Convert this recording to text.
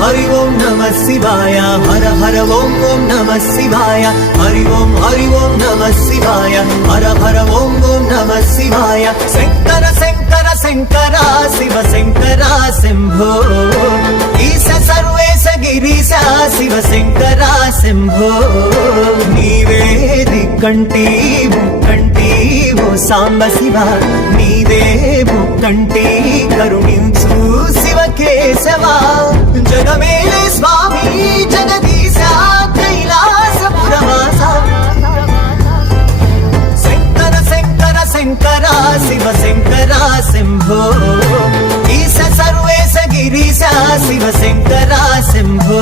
हरि ओम नमः शिवाय हर हर ओम ओम नमः शिवाय हरि ओम नमः शिवाय हर हर ओम ओम नमः शिवाय शंकर शंकर शंकर शिव शंकर शंभो ईश सर्वेश गिरीश शिव शंकर शंभो नीवे दिक्कंटी मुक्कंटी वो सांब शिव नीवे मुक्कंटी करुणिंचु शिव केशव जगमेले स्वामी जगदीश कैलासपुरवास शंकर शंकर शंकर शिव शंकर शंभो ईश सर्वेश गिरीश शिव शंकर शंभो।